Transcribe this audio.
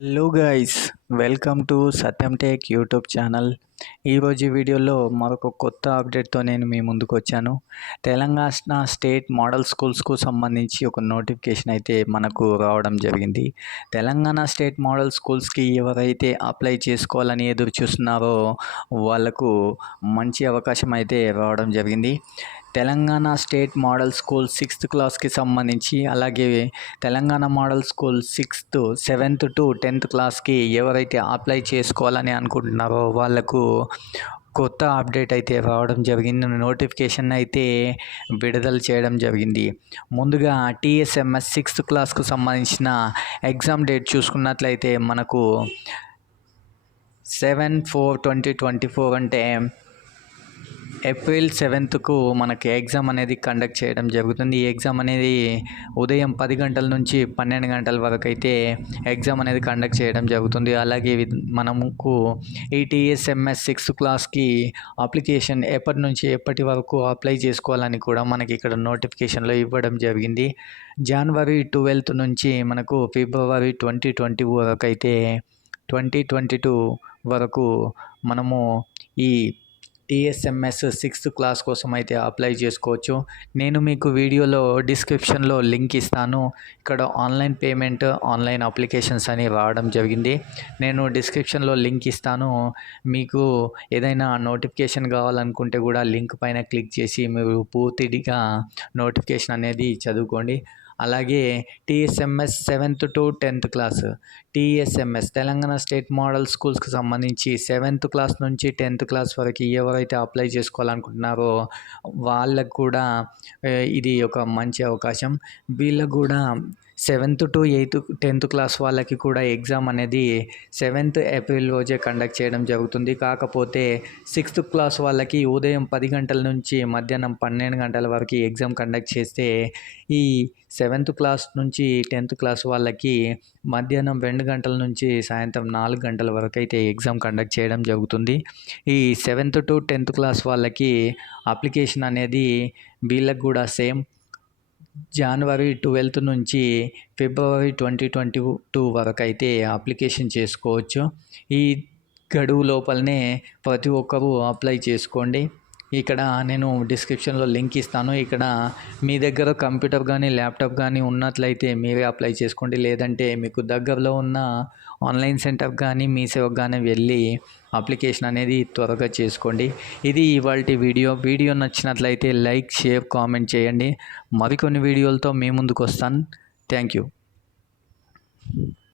Hello guys, welcome to Satyam tech YouTube channel. ఈరోజు వీడియోలో మరొక కొత్త అప్డేట్తో నేను మీ ముందుకు వచ్చాను. తెలంగాణ స్టేట్ మోడల్ స్కూల్స్కు సంబంధించి ఒక నోటిఫికేషన్ అయితే మనకు రావడం జరిగింది. తెలంగాణ స్టేట్ మోడల్ స్కూల్స్కి ఎవరైతే అప్లై చేసుకోవాలని ఎదురు చూస్తున్నారో వాళ్ళకు మంచి అవకాశం అయితే రావడం జరిగింది. Telangana state model school 6th క్లాస్కి సంబంధించి, అలాగే Telangana model school 6th 7th to 10th క్లాస్కి ఎవరైతే అప్లై చేసుకోవాలని అనుకుంటున్నారో వాళ్ళకు కొత్త అప్డేట్ అయితే రావడం జరిగింది. నోటిఫికేషన్ అయితే విడుదల చేయడం జరిగింది. ముందుగా టీఎస్ఎంఎస్ 6th క్లాస్కు సంబంధించిన ఎగ్జామ్ డేట్ చూసుకున్నట్లయితే మనకు 7/4/2024 అంటే ఏప్రిల్ 7th మనకి ఎగ్జామ్ అనేది కండక్ట్ చేయడం జరుగుతుంది. ఈ ఎగ్జామ్ అనేది ఉదయం 10 గంటల నుంచి 12 గంటల వరకు అయితే ఎగ్జామ్ అనేది కండక్ట్ చేయడం జరుగుతుంది. అలాగే మనకు ఈ టీఎస్ఎంఎస్ 6th క్లాస్కి అప్లికేషన్ ఎప్పటి నుంచి ఎప్పటి వరకు అప్లై చేసుకోవాలని కూడా మనకి ఇక్కడ నోటిఫికేషన్లో ఇవ్వడం జరిగింది. జనవరి 12th నుంచి మనకు ఫిబ్రవరి 2020 వరకు అయితే 2022 వరకు మనము ఈ టీఎస్ఎంఎస్ 6th క్లాస్ కోసం అయితే అప్లై చేసుకోవచ్చు. నేను మీకు వీడియోలో డిస్క్రిప్షన్లో లింక్ ఇస్తాను. ఇక్కడ ఆన్లైన్ పేమెంట్, ఆన్లైన్ అప్లికేషన్స్ అని రావడం జరిగింది. నేను డిస్క్రిప్షన్లో లింక్ ఇస్తాను. మీకు ఏదైనా నోటిఫికేషన్ కావాలనుకుంటే కూడా లింక్ పైన క్లిక్ చేసి మీరు పూర్తిగా నోటిఫికేషన్ అనేది చదువుకోండి. అలాగే TSMS 7th to 10th class, TSMS Telangana state model స్కూల్స్కి సంబంధించి 7th క్లాస్ నుంచి 10th క్లాస్ వరకు ఎవరైతే అప్లై చేసుకోవాలనుకుంటున్నారో వాళ్ళకు కూడా ఇది ఒక మంచి అవకాశం. వీళ్ళకు కూడా 7th to 8th 10th class వాళ్ళకి కూడా ఎగ్జామ్ అనేది 7th ఏప్రిల్ రోజే కండక్ట్ చేయడం జరుగుతుంది. కాకపోతే 6th క్లాస్ వాళ్ళకి ఉదయం 10 గంటల నుంచి మధ్యాహ్నం 12 గంటల వరకు ఎగ్జామ్ కండక్ట్ చేస్తే, ఈ 7th క్లాస్ నుంచి 10th క్లాస్ వాళ్ళకి మధ్యాహ్నం 2 గంటల నుంచి సాయంత్రం 4 గంటల వరకు అయితే ఎగ్జామ్ కండక్ట్ చేయడం జరుగుతుంది. ఈ 7th to 10th క్లాస్ వాళ్ళకి అప్లికేషన్ అనేది వీళ్ళకి కూడా సేమ్ జనవరి 12th నుంచి ఫిబ్రవరి 2022 వరకు అయితే అప్లికేషన్ చేసుకోవచ్చు. ఈ గడువు లోపలనే ప్రతి ఒక్కరూ అప్లై చేసుకోండి. ఇక్కడ నేను డిస్క్రిప్షన్లో లింక్ ఇస్తాను. ఇక్కడ మీ దగ్గర కంప్యూటర్ కానీ ల్యాప్టాప్ కానీ ఉన్నట్లయితే మీరే అప్లై చేసుకోండి. లేదంటే మీకు దగ్గరలో ఉన్న ఆన్లైన్ సెంటర్ కానీ మీ సేవకు కానీ వెళ్ళి అప్లికేషన్ అనేది త్వరగా చేసుకోండి. ఇది ఇవాల్టి వీడియో నచ్చినట్లయితే లైక్, షేర్, కామెంట్ చేయండి. మరికొన్ని వీడియోలతో మీ ముందుకు వస్తాను. Thank you.